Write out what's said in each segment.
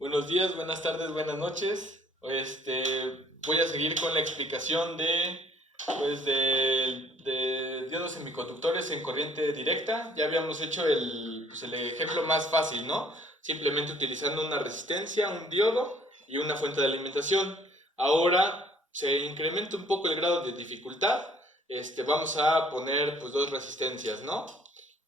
Buenos días, buenas tardes, buenas noches. Voy a seguir con la explicación de diodos semiconductores en corriente directa. Ya habíamos hecho el ejemplo más fácil, ¿no? Simplemente utilizando una resistencia, un diodo y una fuente de alimentación. Ahora se incrementa un poco el grado de dificultad. Vamos a poner pues dos resistencias, ¿no?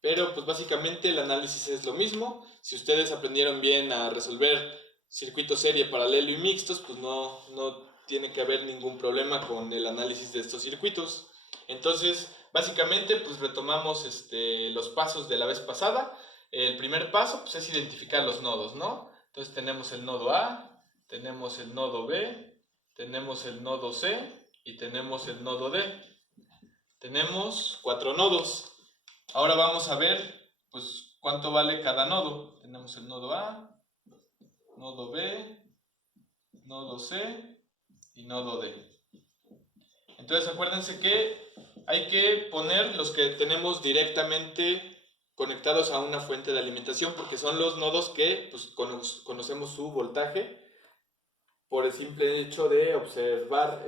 Pero pues básicamente el análisis es lo mismo. Si ustedes aprendieron bien a resolver circuito serie, paralelo y mixtos, pues no tiene que haber ningún problema con el análisis de estos circuitos. Entonces, básicamente, pues retomamos los pasos de la vez pasada. El primer paso pues, es identificar los nodos, ¿no? Entonces tenemos el nodo A, tenemos el nodo B, tenemos el nodo C y tenemos el nodo D. Tenemos 4 nodos. Ahora vamos a ver pues cuánto vale cada nodo. Tenemos el nodo A, nodo B, nodo C y nodo D. Entonces acuérdense que hay que poner los que tenemos directamente conectados a una fuente de alimentación porque son los nodos que pues, conocemos su voltaje por el simple hecho de observar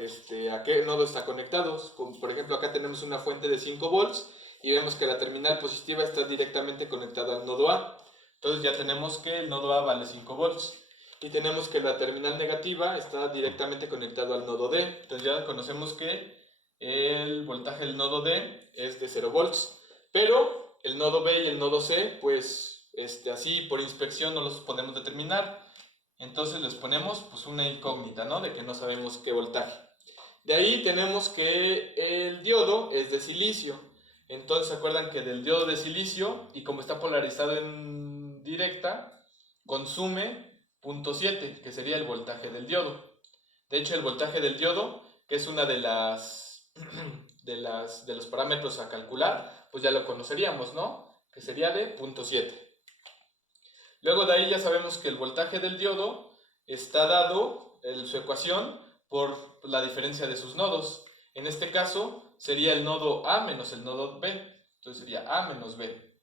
a qué nodo está conectado. Como por ejemplo acá tenemos una fuente de 5 volts y vemos que la terminal positiva está directamente conectada al nodo A. Entonces ya tenemos que el nodo A vale 5 volts. Y tenemos que la terminal negativa está directamente conectada al nodo D. Entonces ya conocemos que el voltaje del nodo D es de 0 volts. Pero el nodo B y el nodo C, pues así por inspección no los podemos determinar. Entonces les ponemos pues una incógnita, ¿no? De que no sabemos qué voltaje. De ahí tenemos que el diodo es de silicio. Entonces se acuerdan que del diodo de silicio, y como está polarizado en directa, consume 0.7, que sería el voltaje del diodo. De hecho, el voltaje del diodo, que es una de los parámetros a calcular, pues ya lo conoceríamos, ¿no? Que sería de 0.7. Luego de ahí ya sabemos que el voltaje del diodo está dado, su ecuación, por la diferencia de sus nodos. En este caso sería el nodo A menos el nodo B. Entonces sería A menos B.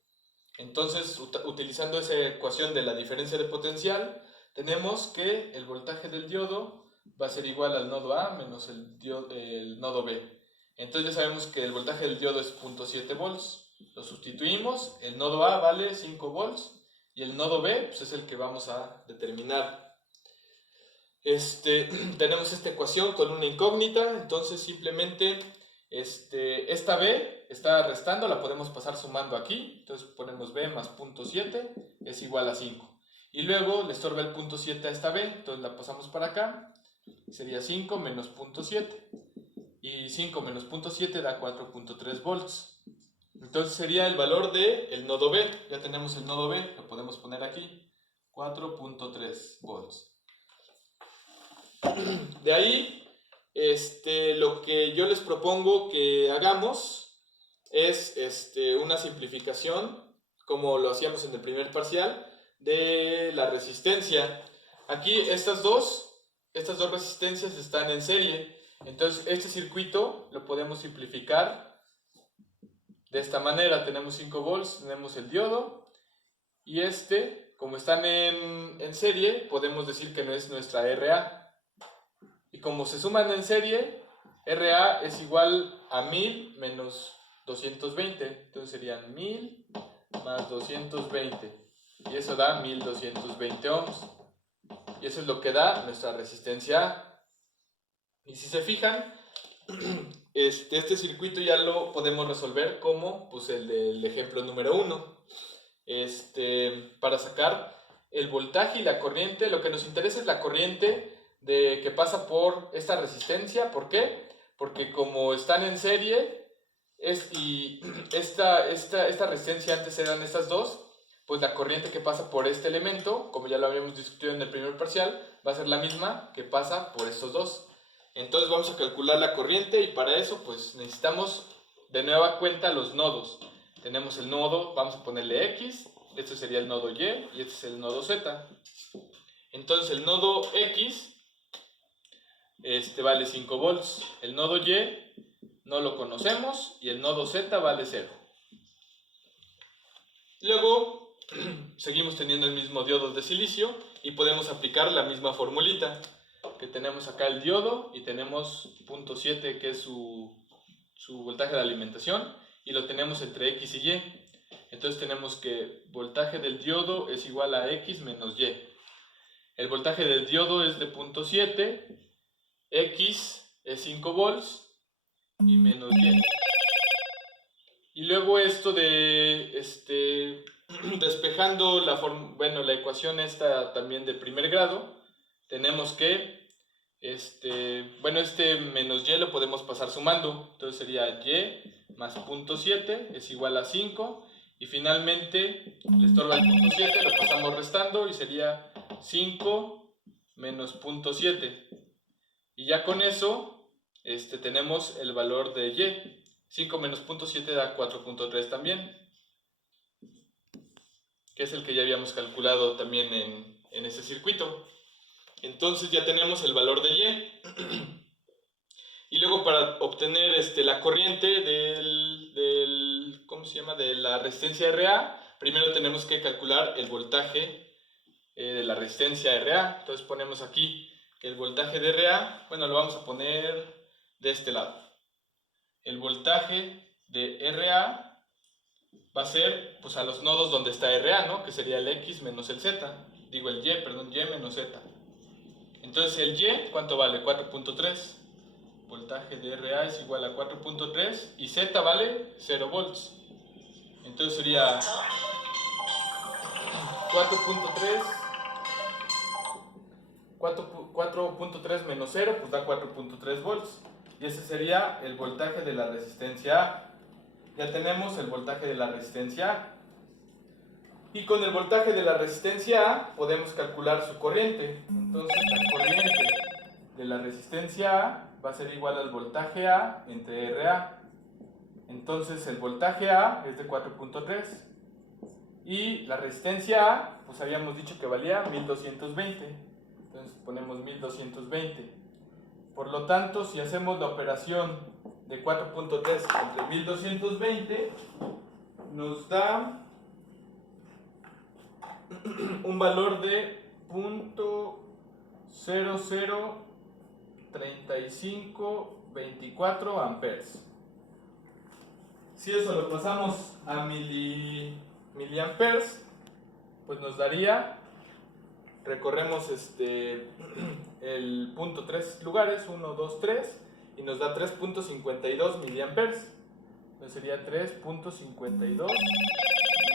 Entonces, utilizando esa ecuación de la diferencia de potencial, tenemos que el voltaje del diodo va a ser igual al nodo A menos el nodo B. Entonces ya sabemos que el voltaje del diodo es 0.7 volts. Lo sustituimos, el nodo A vale 5 volts y el nodo B pues, es el que vamos a determinar. Tenemos esta ecuación con una incógnita, entonces simplemente esta B está restando, la podemos pasar sumando aquí, entonces ponemos B más 0.7 es igual a 5. Y luego le estorba el 0.7 a esta B, entonces la pasamos para acá, sería 5 menos 0.7. Y 5 menos 0.7 da 4.3 volts. Entonces sería el valor del nodo B. Ya tenemos el nodo B, lo podemos poner aquí. 4.3 volts. De ahí, lo que yo les propongo que hagamos es una simplificación, como lo hacíamos en el primer parcial, de la resistencia. Aquí estas dos resistencias están en serie. Entonces este circuito lo podemos simplificar de esta manera. Tenemos 5 volts, tenemos el diodo y como están en serie, podemos decir que no es nuestra RA. Y como se suman en serie, RA es igual a 1000 menos 220. Entonces serían 1000 más 220. Y eso da 1220 ohms. Y eso es lo que da nuestra resistencia A. Y si se fijan, este circuito ya lo podemos resolver como pues, el del ejemplo número 1. Para sacar el voltaje y la corriente, lo que nos interesa es la corriente que pasa por esta resistencia. ¿Por qué? Porque como están en serie y esta resistencia antes eran estas dos, pues la corriente que pasa por este elemento, como ya lo habíamos discutido en el primer parcial, va a ser la misma que pasa por estos dos. Entonces vamos a calcular la corriente y para eso pues necesitamos de nueva cuenta los nodos. Tenemos el nodo, vamos a ponerle X, este sería el nodo Y y este es el nodo Z. Entonces el nodo X vale 5 volts, el nodo Y no lo conocemos y el nodo Z vale 0. Luego seguimos teniendo el mismo diodo de silicio y podemos aplicar la misma formulita, que tenemos acá el diodo y tenemos 0.7 que es su voltaje de alimentación, y lo tenemos entre X y Y. Entonces tenemos que voltaje del diodo es igual a X menos Y. El voltaje del diodo es de 0.7, X es 5 volts y menos Y. Y luego esto de despejando la ecuación esta también de primer grado, tenemos que este menos Y lo podemos pasar sumando, entonces sería Y más 0.7 es igual a 5, y finalmente le estorba el 0.7, lo pasamos restando y sería 5 menos 0.7, y ya con eso tenemos el valor de Y. 5 menos 0.7 da 4.3 también, que es el que ya habíamos calculado también en ese circuito. Entonces ya tenemos el valor de Y. Y luego para obtener la corriente ¿cómo se llama? De la resistencia RA, primero tenemos que calcular el voltaje de la resistencia RA. Entonces ponemos aquí que el voltaje de RA, bueno, lo vamos a poner de este lado. El voltaje de RA va a ser pues a los nodos donde está RA, ¿no? Que sería el X menos el Z. Digo el Y, perdón, Y menos Z. Entonces el Y, ¿cuánto vale? 4.3. Voltaje de RA es igual a 4.3 y Z vale 0 volts. Entonces sería 4.3 menos 0, pues da 4.3 volts. Y ese sería el voltaje de la resistencia A. Ya tenemos el voltaje de la resistencia A. Y con el voltaje de la resistencia A podemos calcular su corriente. Entonces la corriente de la resistencia A va a ser igual al voltaje A entre RA. Entonces el voltaje A es de 4.3 y la resistencia A, pues habíamos dicho que valía 1220. Entonces ponemos 1220. Por lo tanto, si hacemos la operación de 4.3 entre 1220, nos da un valor de 0.003524 amperes. Si eso lo pasamos a miliamperes, pues nos daría, recorremos el punto 3 lugares, 1, 2, 3, y nos da 3.52 miliamperes. Entonces sería 3.52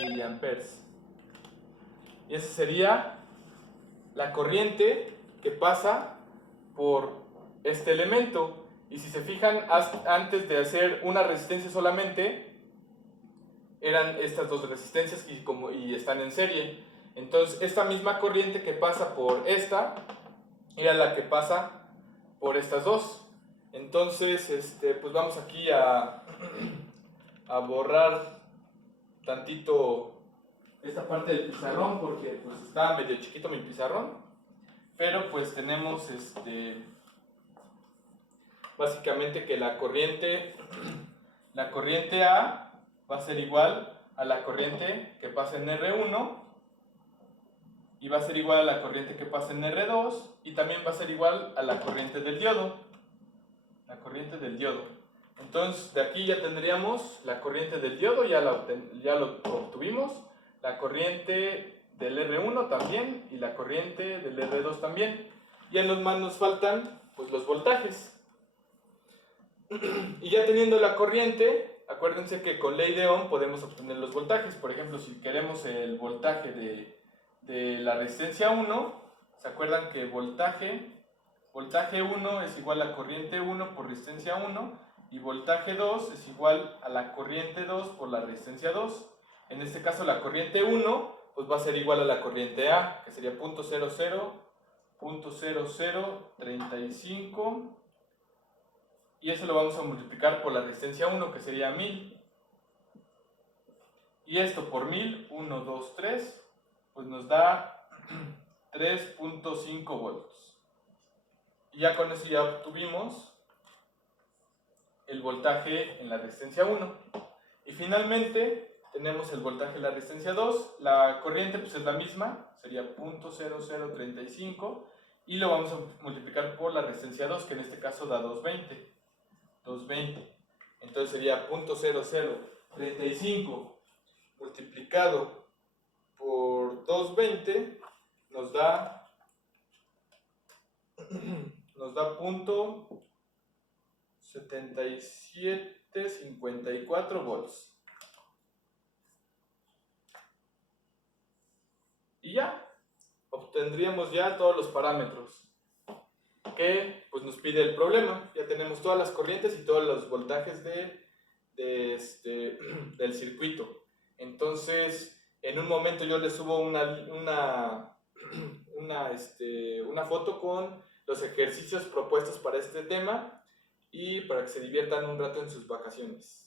miliamperes. Y esa sería la corriente que pasa por este elemento. Y si se fijan, antes de hacer una resistencia solamente, eran estas dos resistencias y están en serie. Entonces esta misma corriente que pasa por esta era la que pasa por estas dos. Entonces pues vamos aquí a borrar tantito esta parte del pizarrón porque pues está medio chiquito mi pizarrón, pero pues tenemos básicamente que la corriente A va a ser igual a la corriente que pasa en R1 y va a ser igual a la corriente que pasa en R2 y también va a ser igual a la corriente del diodo. Entonces de aquí ya tendríamos la corriente del diodo, ya lo obtuvimos, la corriente del R1 también y la corriente del R2 también. Ya nomás nos faltan pues los voltajes. Y ya teniendo la corriente, acuérdense que con ley de Ohm podemos obtener los voltajes. Por ejemplo, si queremos el voltaje de la resistencia 1, ¿se acuerdan que voltaje 1 es igual a corriente 1 por resistencia 1 y voltaje 2 es igual a la corriente 2 por la resistencia 2? En este caso la corriente 1 pues va a ser igual a la corriente A, que sería 0.0035, y eso lo vamos a multiplicar por la resistencia 1, que sería 1000. Y esto por 1000, 1, 2, 3, pues nos da 3.5 volts. Y ya con eso ya obtuvimos el voltaje en la resistencia 1. Y finalmente tenemos el voltaje y la resistencia 2, la corriente pues es la misma, sería 0.0035 y lo vamos a multiplicar por la resistencia 2, que en este caso da 220. Entonces sería 0.0035 multiplicado por 220 nos da 0.7754 volts. Y ya, obtendríamos ya todos los parámetros que pues, nos pide el problema. Ya tenemos todas las corrientes y todos los voltajes del circuito. Entonces, en un momento yo les subo una foto con los ejercicios propuestos para este tema y para que se diviertan un rato en sus vacaciones.